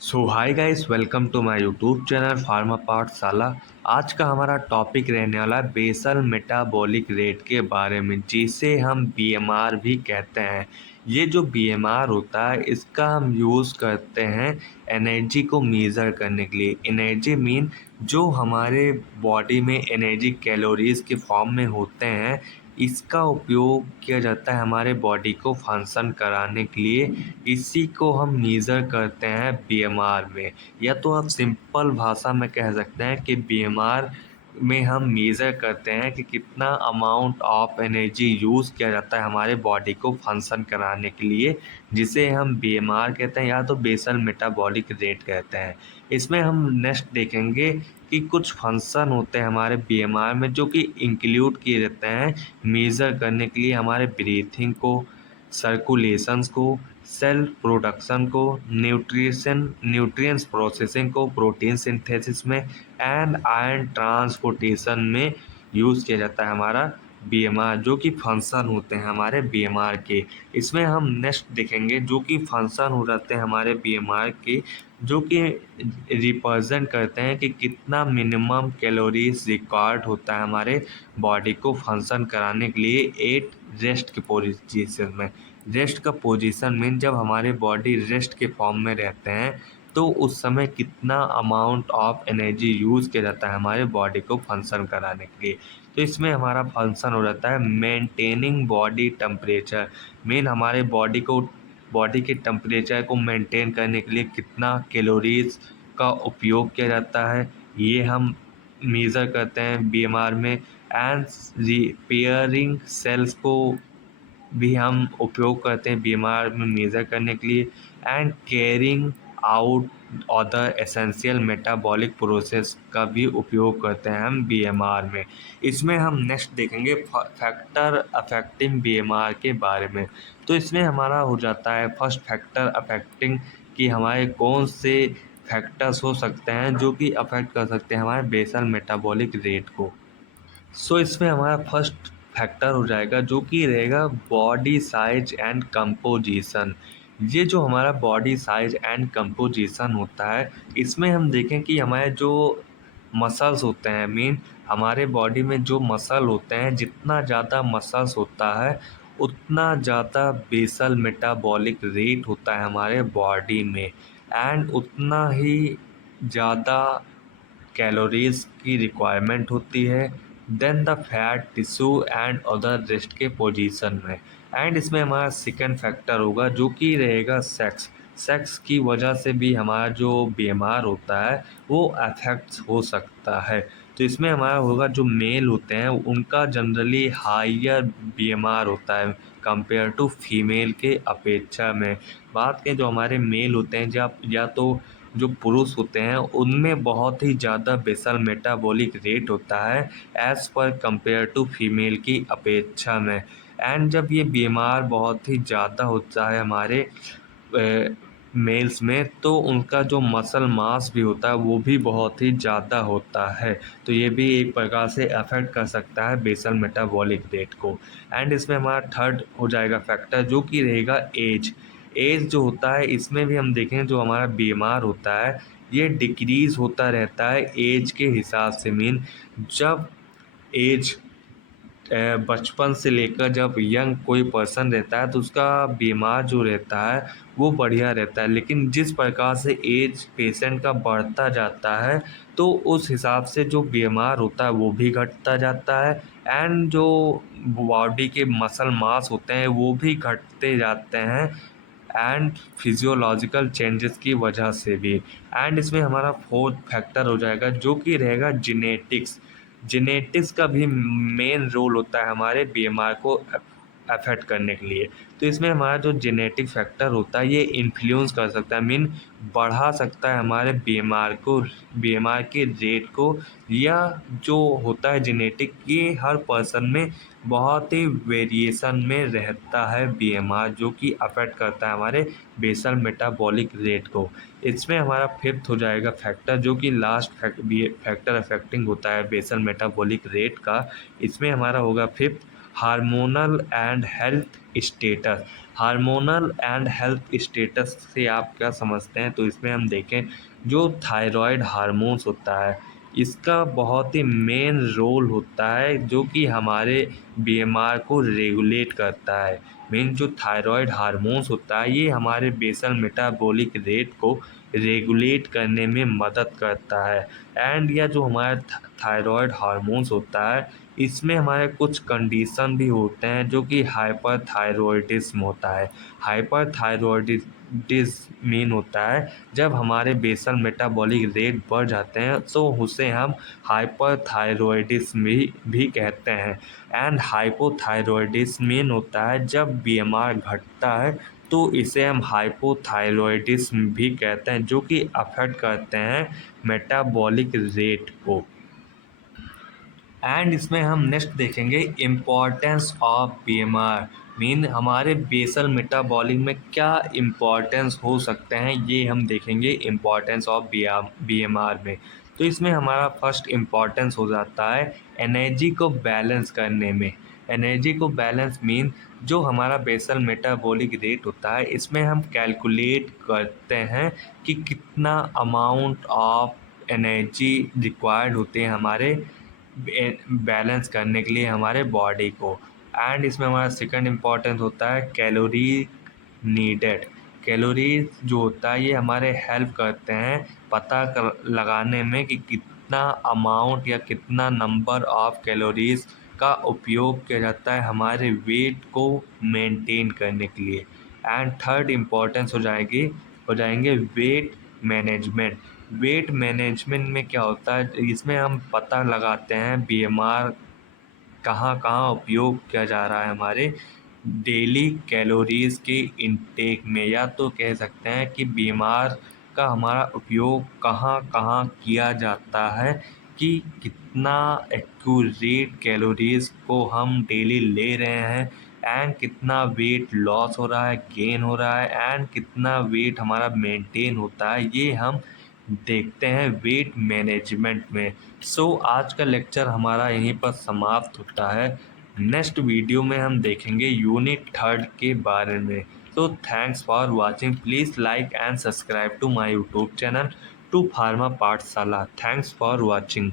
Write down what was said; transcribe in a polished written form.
So hi guys, welcome to my YouTube channel pharma Pathshala. आज का हमारा टॉपिक रहने वाला है बेसल मेटाबॉलिक रेट के बारे में, जिसे हम बीएमआर भी कहते हैं। ये जो बीएमआर होता है इसका हम यूज़ करते हैं एनर्जी को मेज़र करने के लिए। एनर्जी मीन जो हमारे बॉडी में एनर्जी कैलोरीज के फॉर्म में होते हैं, इसका उपयोग किया जाता है हमारे बॉडी को फंक्शन कराने के लिए। इसी को हम मेज़र करते हैं बीएमआर में, या तो आप सिंपल भाषा में कह सकते हैं कि बीएमआर में हम मेज़र करते हैं कि कितना अमाउंट ऑफ एनर्जी यूज़ किया जाता है हमारे बॉडी को फंक्शन कराने के लिए, जिसे हम बीएमआर कहते हैं या तो बेसल मेटाबॉलिक रेट कहते हैं। इसमें हम नेक्स्ट देखेंगे कि कुछ फंक्शन होते हैं हमारे बीएमआर में जो कि इंक्लूड किए जाते हैं मेज़र करने के लिए हमारे ब्रीथिंग को, सर्कुलेशंस को, सेल प्रोडक्शन को, न्यूट्रिएंट्स प्रोसेसिंग को, प्रोटीन सिंथेसिस में एंड आयन ट्रांसपोर्टेशन में यूज़ किया जाता है हमारा बीएमआर, जो कि फंक्शन होते हैं हमारे बीएमआर के। इसमें हम नेक्स्ट देखेंगे जो कि फंक्शन हो जाते हैं हमारे बीएमआर के, जो कि रिप्रेजेंट करते हैं कि कितना मिनिमम कैलोरीज रिक्वायर्ड होता है हमारे बॉडी को फंक्शन कराने के लिए एट रेस्ट के पोजीशन में। रेस्ट का पोजीशन मीन जब हमारे बॉडी रेस्ट के फॉर्म में रहते हैं तो उस समय कितना अमाउंट ऑफ एनर्जी यूज़ किया जाता है हमारे बॉडी को फंक्शन कराने के लिए। तो इसमें हमारा फंक्शन हो जाता है मेंटेनिंग बॉडी टेम्परेचर। मीन हमारे बॉडी के टेम्परेचर को मेंटेन करने के लिए कितना कैलोरीज का उपयोग किया जाता है, ये हम मेज़र करते हैं बीएमआर में। एंड रिपेयरिंग सेल्स को भी हम उपयोग करते हैं बीएमआर में मेज़र करने के लिए। And carrying out other essential metabolic process का भी उपयोग करते हैं हम बीएमआर में। इसमें हम नेक्स्ट देखेंगे फैक्टर अफेक्टिंग बीएमआर के बारे में। तो इसमें हमारा हो जाता है फर्स्ट फैक्टर अफेक्टिंग, कि हमारे कौन से फैक्टर्स हो सकते हैं जो कि अफेक्ट कर सकते हैं हमारे बेसल मेटाबॉलिक रेट को। इसमें हमारा फर्स्ट फैक्टर हो जाएगा जो कि रहेगा बॉडी साइज एंड कंपोजिशन। ये जो हमारा बॉडी साइज एंड कंपोजिशन होता है, इसमें हम देखें कि हमारे जो मसल्स होते हैं, मीन हमारे बॉडी में जो मसल होते हैं, जितना ज़्यादा मसल्स होता है उतना ज़्यादा बेसल मेटाबॉलिक रेट होता है हमारे बॉडी में। एंड उतना ही ज़्यादा कैलोरीज की रिक्वायरमेंट होती है then the fat tissue and other rest के पोजीशन में। एंड इसमें हमारा सेकंड फैक्टर होगा जो कि रहेगा सेक्स। सेक्स की वजह से भी हमारा जो बीएमआर होता है वो अफेक्ट हो सकता है। तो इसमें हमारा होगा जो मेल होते हैं उनका जनरली हायर बीएमआर होता है कंपेयर टू फीमेल के अपेक्षा में। बात के जो हमारे मेल होते हैं, जब या तो जो पुरुष होते हैं उनमें बहुत ही ज़्यादा बेसल मेटाबॉलिक रेट होता है as per compare to female की अपेक्षा में। एंड जब ये बीमार बहुत ही ज़्यादा होता है हमारे मेल्स में, तो उनका जो मसल मास भी होता है वो भी बहुत ही ज़्यादा होता है। तो ये भी एक प्रकार से अफेक्ट कर सकता है बेसल मेटाबॉलिक रेट को। एंड इसमें हमारा थर्ड हो जाएगा फैक्टर जो कि रहेगा एज। एज जो होता है इसमें भी हम देखें जो हमारा बीमार होता है ये डिक्रीज़ होता रहता है एज के हिसाब से। मीन जब एज बचपन से लेकर जब यंग कोई पर्सन रहता है तो उसका बीमार जो रहता है वो बढ़िया रहता है, लेकिन जिस प्रकार से एज पेशेंट का बढ़ता जाता है तो उस हिसाब से जो बीमार होता है वो भी घटता जाता है। एंड जो बॉडी के मसल मास होते हैं वो भी घटते जाते हैं एंड फिजियोलॉजिकल चेंजेस की वजह से भी। एंड इसमें हमारा फोर्थ फैक्टर हो जाएगा जो कि रहेगा जेनेटिक्स। जेनेटिक्स का भी मेन रोल होता है हमारे बीएमआर को अफेक्ट करने के लिए। तो इसमें हमारा जो जेनेटिक फैक्टर होता है ये इन्फ्लुएंस कर सकता है, मीन बढ़ा सकता है हमारे बीएमआर के रेट को। या जो होता है जेनेटिक, ये हर पर्सन में बहुत ही वेरिएशन में रहता है बीएमआर, जो कि अफेक्ट करता है हमारे बेसल मेटाबॉलिक रेट को। इसमें हमारा फिफ्थ हो जाएगा फैक्टर जो कि लास्ट फैक्टर अफेक्टिंग होता है बेसल मेटाबॉलिक रेट का। इसमें हमारा होगा fifth hormonal and health status. Hormonal and health status से आप क्या समझते हैं? तो इसमें हम देखें, जो थायराइड हार्मोन्स होता है इसका बहुत ही मेन रोल होता है जो कि हमारे बीएमआर को रेगुलेट करता है। मेन जो थायराइड हार्मोन्स होता है ये हमारे बेसल मेटाबॉलिक रेट को रेगुलेट करने में मदद करता है। एंड या जो हमारा थायराइड हार्मोन्स होता है इसमें हमारे कुछ कंडीशन भी होते हैं जो कि हाइपरथायरॉयडिज्म होता है। हाइपरथायरॉयडिज्म मीन होता है जब हमारे बेसल मेटाबॉलिक रेट बढ़ जाते हैं तो उसे हम हाइपरथायरॉयडिज्म भी कहते हैं। एंड हाइपोथायरॉयडिज्म मीन होता है जब बीएमआर घटता है तो इसे हम हाइपोथायरॉयडिज्म भी कहते हैं जो कि अफेक्ट करते हैं मेटाबॉलिक रेट को। एंड इसमें हम नेक्स्ट देखेंगे इम्पॉर्टेंस ऑफ बीएमआर। मीन हमारे बेसल मेटाबॉलिक में क्या इम्पॉर्टेंस हो सकते हैं ये हम देखेंगे इम्पॉर्टेंस ऑफ बीएमआर में। तो इसमें हमारा फर्स्ट इम्पॉर्टेंस हो जाता है एनर्जी को बैलेंस करने में। एनर्जी को बैलेंस मीन जो हमारा बेसल मेटाबॉलिक रेट होता है इसमें हम कैलकुलेट करते हैं कि कितना अमाउंट ऑफ एनर्जी रिक्वायर्ड होते हैं हमारे बैलेंस करने के लिए हमारे बॉडी को। एंड इसमें हमारा सेकंड इम्पॉर्टेंस होता है कैलोरी नीडेड। कैलोरीज जो होता है ये हमारे हेल्प करते हैं पता लगाने में कि कितना अमाउंट या कितना नंबर ऑफ कैलोरीज का उपयोग किया जाता है हमारे वेट को मेंटेन करने के लिए। एंड थर्ड इम्पॉर्टेंस हो जाएंगे वेट मैनेजमेंट। वेट मैनेजमेंट में क्या होता है इसमें हम पता लगाते हैं बीएमआर कहाँ कहाँ उपयोग किया जा रहा है हमारे डेली कैलोरीज के इनटेक में, या तो कह सकते हैं कि बीएमआर का हमारा उपयोग कहाँ कहाँ किया जाता है कि कितना एक्यूरेट कैलोरीज को हम डेली ले रहे हैं एंड कितना वेट लॉस हो रहा है, गेन हो रहा है एंड कितना वेट हमारा मेंटेन होता है, ये हम देखते हैं वेट मैनेजमेंट में। सो आज का लेक्चर हमारा यहीं पर समाप्त होता है। नेक्स्ट वीडियो में हम देखेंगे यूनिट थर्ड के बारे में। तो thanks for watching. Please like and subscribe to my YouTube channel to Pharma Pathshala. Thanks for watching.